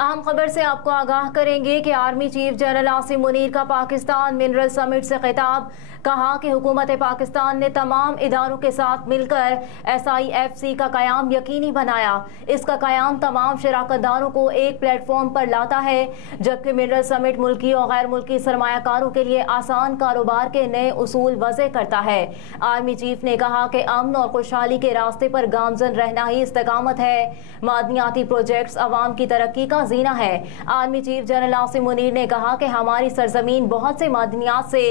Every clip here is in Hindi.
अहम खबर से आपको आगाह करेंगे कि army chief general Asim Munir का पाकिस्तान मिनरल समिट से खिताब। कहा कि हुकूमत पाकिस्तान ने तमाम इदारों के साथ मिलकर SIFC का क़याम यकीनी बनाया। इसका क़याम तमाम शराकतदारों को एक प्लेटफॉर्म पर लाता है, जबकि मिनरल समिट मुल्की और गैर मुल्की सरमायाकारों के लिए आसान कारोबार के नए उसूल वज़े करता है। आर्मी चीफ ने कहा कि अमन और खुशहाली के रास्ते पर गामजन रहना ही इस्तेकामत है। मादनियाती प्रोजेक्ट्स अवाम की तरक्की का जीना है। Army chief general Asim Munir ने कहा कि हमारी सरजमीन बहुत से मादनियात से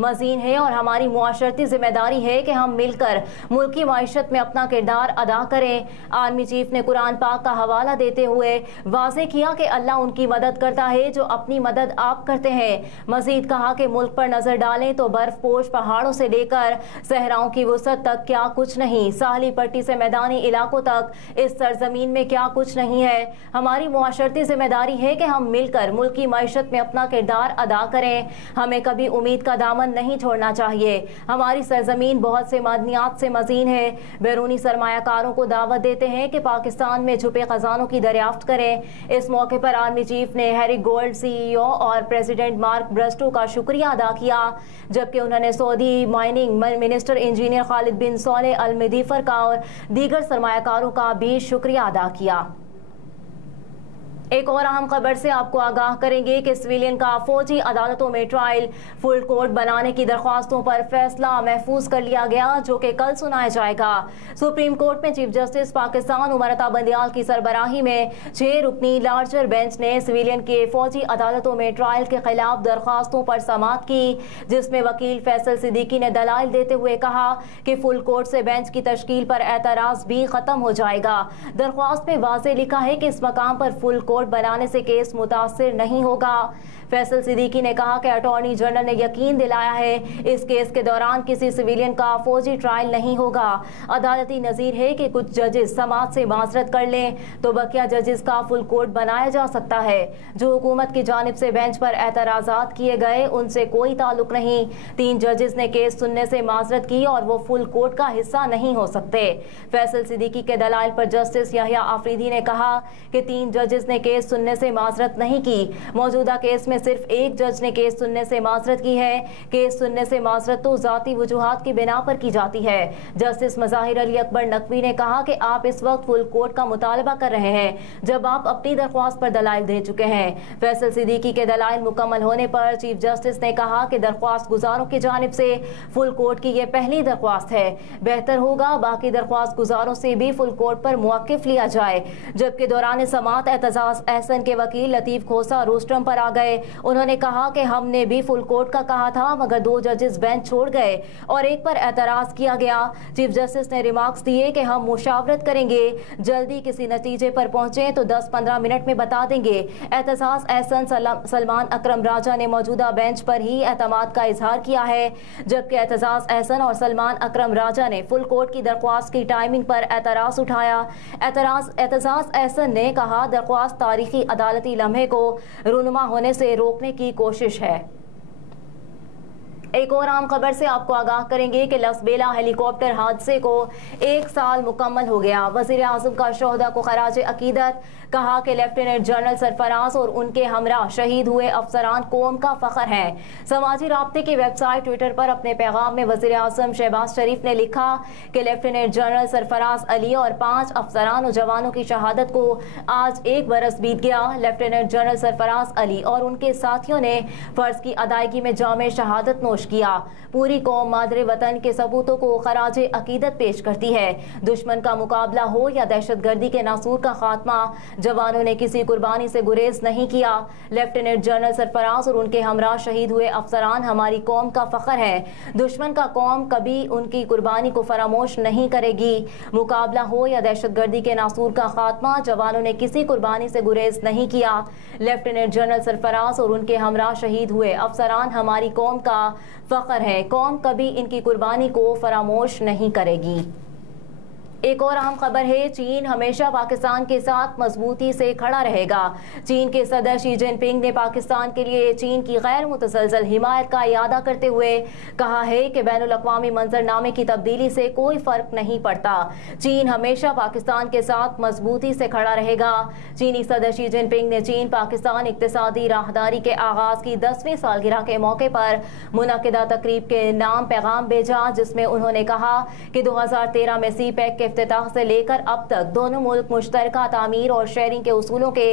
मज़ीन है और हमारी मुआशरती जिम्मेदारी है कि हम मिलकर मुल्की माइशत में अपना किरदार अदा करें। आर्मी चीफ ने कुरान पाक का हवाला देते हुए वाज़े किया कि अल्लाह उनकी मदद करता है जो अपनी मदद आप करते हैं। मजीद कहा कि मुल्क पर नजर डालें तो बर्फ पोश पहाड़ों से लेकर सहराओं की वसअत तक क्या कुछ नहीं, साहली पट्टी से मैदानी इलाकों तक इस सरजमीन में क्या कुछ नहीं है। हमारी मुआशरती जिम्मेदारी है कि हम मिलकर मुल्की माइशत में अपना किरदार अदा करें। हमें कभी उम्मीद का दामन नहीं छोड़ना चाहिए। हमारी सरजमीन बहुत से मादनियात से मज़ीन है। बैरूनी सरमायाकारों को दावत देते हैं कि पाकिस्तान में छुपे खजानों की दरियाफ्त करें। इस मौके पर आर्मी चीफ ने हैरिक गोल्ड CEO और प्रेसिडेंट मार्क ब्रस्टो का शुक्रिया अदा किया, जबकि उन्होंने Saudi mining minister engineer Khalid bin Saleh al Mudaifer का और दीगर सरमायाकारों का भी शुक्रिया अदा किया। एक और अहम खबर से आपको आगाह करेंगे कि सिविलियन का फौजी अदालतों में ट्रायल फुल कोर्ट बनाने की दरख्वास्तों पर फैसला महफूज कर लिया गया, जो कि कल सुनाया जाएगा। सुप्रीम कोर्ट में चीफ जस्टिस पाकिस्तान उमर अता बंदियाल की सरबराही में 6 रुकनी लार्जर बेंच ने सिविलियन के फौजी अदालतों में ट्रायल के खिलाफ दरख्वास्तों पर समाअत की, जिसमें वकील फैसल सिद्दीकी ने दलाइल देते हुए कहा कि फुल कोर्ट से बेंच की तश्कील पर एतराज भी खत्म हो जाएगा। दरख्वास्त में वाज़े लिखा है कि इस मकाम पर फुल कोर्ट बनाने से केस मुतासिर नहीं होगा। फैसल सिद्दीकी ने कहा कि अटॉर्नी जनरल ने यकीन दिलाया है इस केस के दौरान किसी सिविलियन का फौजी ट्रायल नहीं होगा। अदालती नज़ीर है कि कुछ जजेस समाअत से माजरत कर लें तो बकिया जजेस का फुल कोर्ट बनाया जा सकता है। जो हुकूमत की जानिब से बेंच पर एतराज़ात किए गए उनसे कोई ताल्लुक नहीं। 3 जजेस ने केस सुनने से माजरत की और वो फुल कोर्ट का हिस्सा नहीं हो सकते। फैसल सिद्दीकी के दलाइल पर जस्टिस यहया आफरीदी ने कहा कि 3 जजेस ने केस सुनने से माजरत नहीं की। मौजूदा केस में सिर्फ एक जज ने केस सुनने से माजरत की है। केस सुनने से माजरत तो जाती वजूहात की बिना पर की जाती है। जस्टिस मज़ाहिर अली अकबर नकवी ने कहा कि आप इस वक्त फुल कोर्ट का मुतालबा कर रहे हैं, जब आप अपनी दरख्वास्त पर दलाइल दे चुके हैं। फैसल सिद्दीकी के दलाइल मुकम्मल होने पर चीफ जस्टिस ने कहा कि दरख्वास्त गुजारों की जानिब से फुल कोर्ट की यह पहली दरख्वास्त है। बेहतर होगा बाकी दरख्वास्त गुजारों से भी फुल कोर्ट पर मुवक्किफ लिया जाए। जबकि दौरान समाअत एतजाज एहसन के वकील लतीफ खोसा रोस्ट्रम पर आ गए। उन्होंने कहा कि हमने भी फुल कोर्ट का कहा था, मगर 2 जजेस बेंच छोड़ गए और एक पर एतराज किया गया। चीफ जस्टिस ने रिमार्क्स दिए कि हम मुशावरत करेंगे, जल्दी किसी नतीजे पर पहुंचे तो 10-15 मिनट में बता देंगे। एतजाज एहसन सलमान अकरम राजा ने मौजूदा बेंच पर ही एतमाद का इजहार किया है, जबकि एतजाज एहसन और सलमान अकरम राजा ने फुल कोर्ट की दरख्वास्त की टाइमिंग पर एतराज उठाया। एतजाज एहसन ने कहा दरख्वास्त तारीखी अदालती लम्हे को रूनुमा होने से रोकने की कोशिश है। एक और आम खबर से आपको आगाह करेंगे कि लसबेला हेलीकॉप्टर हादसे को 1 साल मुकम्मल हो गया। वज़ीर आज़म का शोहदा को खराज अकीदत। कहा कि लेफ्टिनेंट जनरल सरफराज और उनके हमरा शहीद हुए अफसरान कौम का फ़ख्र हैं। समाजी राब्ते की वेबसाइट ट्विटर पर अपने पैगाम में वज़ीर आज़म शहबाज शरीफ ने लिखा कि लेफ्टिनेंट जनरल सरफराज अली और 5 अफसरान और जवानों की शहादत को आज 1 बरस बीत गया। लेफ्टिनेंट जनरल सरफराज अली और उनके साथियों ने फ़र्ज की अदायगी में जामे शहादत नोश किया। पूरी कौम मादरे वतन के सबूतों को खराज अकीदत पेश करती है। दुश्मन का मुकाबला हो या दहशतगर्दी के नासूर का खात्मा, जवानों ने किसी कुर्बानी से गुरेज नहीं किया। लेफ्टिनेंट जनरल सरफराज और उनके हमरा शहीद हुए अफसरान हमारी कौम का फ़ख्र है। दुश्मन का कौम कभी उनकी कुर्बानी को फरामोश नहीं करेगी। मुकाबला हो या दहशतगर्दी के नासूर का खात्मा, जवानों ने किसी कुर्बानी से गुरेज नहीं किया। लेफ्टिनेंट जनरल सरफराज और उनके हमरा शहीद हुए अफसरान हमारी कौम का फ़ख्र है। कौम कभी इनकी कुर्बानी को फरामोश नहीं करेगी। एक और अहम खबर है, चीन हमेशा पाकिस्तान के साथ मजबूती से खड़ा रहेगा। चीन के सदर शी जिनपिंग ने पाकिस्तान के लिए चीन की गैर मुतसलसल हिमायत का इयादा करते हुए कहा है कि बैनुल-अक़वामी मंजरनामे की तब्दीली से कोई फर्क नहीं पड़ता। चीन हमेशा पाकिस्तान के साथ मजबूती से खड़ा रहेगा। चीनी सदर शी जिनपिंग ने चीन पाकिस्तान इक़्तिसादी राहदारी के आगाज की 10वीं सालगिरह के मौके पर मुनक़िदा तकरीब के नाम पैगाम भेजा, जिसमें उन्होंने कहा कि 2013 में CPEC के इफ्तिताह से लेकर अब तक दोनों मुल्क मुश्तरका तामीर और शेयरिंग के उसूलों के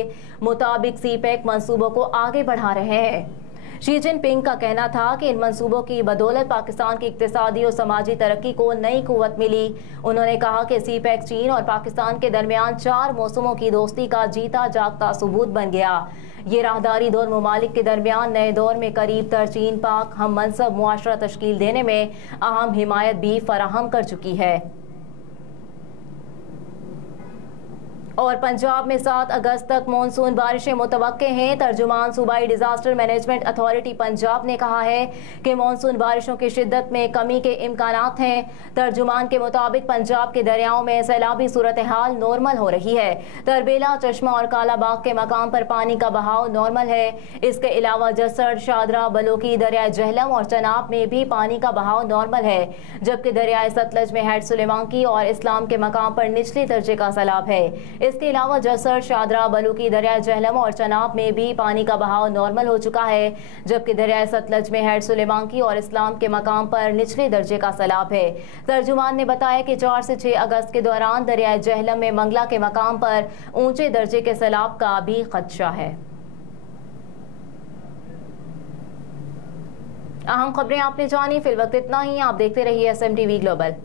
मुताबिक CPEC मंसूबों को आगे बढ़ा रहे हैं। शी जिनपिंग का कहना था कि इन मंसूबों की बदौलत पाकिस्तान की इक़्तिसादी और समाजी तरक्की को नई कुव्वत मिली। उन्होंने कहा कि CPEC चीन और पाकिस्तान के दरमियान 4 मौसमों की दोस्ती का जीता जागता सबूत बन गया। ये राहदारी दोनों ममालिक के दरमियान नए दौर में करीब तर चीन पाक हम मनसब मुआशरा तश्कील देने में अहम हिमायत भी फराहम कर चुकी है। और पंजाब में 7 अगस्त तक मानसून बारिशें मुतवक्के हैं। तर्जुमान सूबाई डिजास्टर मैनेजमेंट अथॉरिटी पंजाब ने कहा है कि मानसून बारिशों की शिद्दत में कमी के इम्कानात हैं। तर्जुमान के मुताबिक पंजाब के दरियाओं में सैलाबी सूरत हाल नॉर्मल हो रही है। तरबेला, चश्मा और कालाबाग के मकाम पर पानी का बहाव नॉर्मल है। इसके अलावा जसड़, शादरा, बलोकी, दरिया जहलम और चनाब में भी पानी का बहाव नॉर्मल है, जबकि दरिया सतलज में हैड सुलेमान और इस्लाम के मकाम पर निचले दर्जे का सैलाब है। इसके अलावा जसर, शादरा, बलूकी, दरिया जहलम और चनाब में भी पानी का बहाव नॉर्मल हो चुका है, जबकि दरिया सतलज में हैड सुलेमान और इस्लाम के मकाम पर निचले दर्जे का सैलाब है। तर्जुमान ने बताया कि 4 से 6 अगस्त के दौरान दरिया जहलम में मंगला के मकाम पर ऊंचे दर्जे के सैलाब का भी खदशा है। अहम खबरें आपने जानी, फिल वक्त इतना ही। आप देखते रहिए SMTV ग्लोबल।